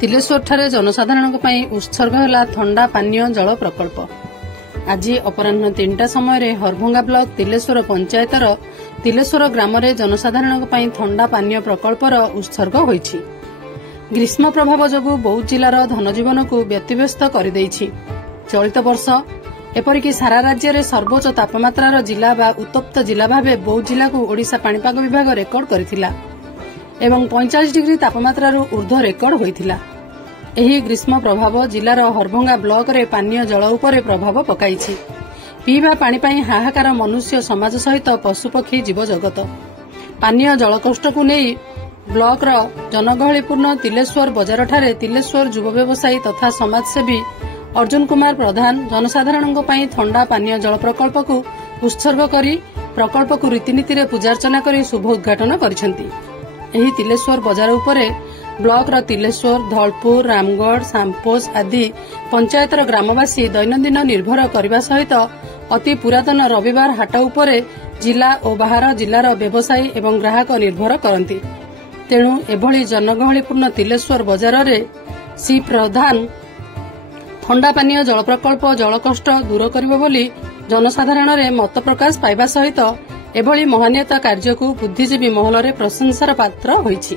तिलेश्वर ठारे जनसाधारण उत्सर्ग है थंडा पानीय जल प्रकल्प। आज अपराह 3टा समय हरभंगा ब्लॉक तिलेश्वर पंचायतर तिलेश्वर ग्राम रे जनसाधारण थंडा पानीय प्रकल्पर उत्सर्ग होईछि। ग्रीष्म प्रभाव जोगु बौद्ध जिलार धनजीवन को व्यतिव्यस्त कर चलित वर्ष एपरिक सारा राज्य में सर्वोच्च तापमात्रार जिला बा उत्तप्त जिला भाव बौद्ध जिला को ओडिशा पाणीपाग विभाग रेकर्ड करथिला एवं 45 डिग्री तापमात्रा ऊर्ध्व रेकर्ड होइथिला। एही ग्रीष्म प्रभाव जिलार हरभंगा ब्लॉक रे पानीय जल उपरे प्रभाव पकाइछि। पीवा पानी पई हाहाकार मनुष्य समाज सहित पशुपक्षी जीव जगत पानीय जलकष्ट को नहीं ब्लॉक रो जनगहलीपूर्ण तिलेश्वर बजार ठारे तिलेश्वर युवा व्यवसायी तथा समाजसेवी अर्जुन कुमार प्रधान जनसाधारण ठंडा पानीय जल प्रकल्प को उत्सर्ग करी प्रकल्प को रीतिनीति रे पूजार्चना करी शुभ उद्घाटन करिसेंती। एही तिलेश्वर बजार उपरे ब्लॉक रो तिलेश्वर धौलपुर रामगढ़ सांपोस आदि पंचायतर ग्रामवासी दैनंदिन निर्भर करने सहित अति पुरातन रविवार हाट उपरे जिला और बाहर जिलार व्यवसायी एवं ग्राहक निर्भर करती। तेणु एभली जनगहलीपूर्ण तिलेश्वर बजार रे सी प्रधान ठंडा पानीय जल प्रकल्प जलकष्ट दूर करिबो बोली जनसाधारण रे मत प्रकाश पाइबा सहित एभली महानियता कार्य को बुद्धिजीवी महल रे प्रशंसार पात्र होईछि।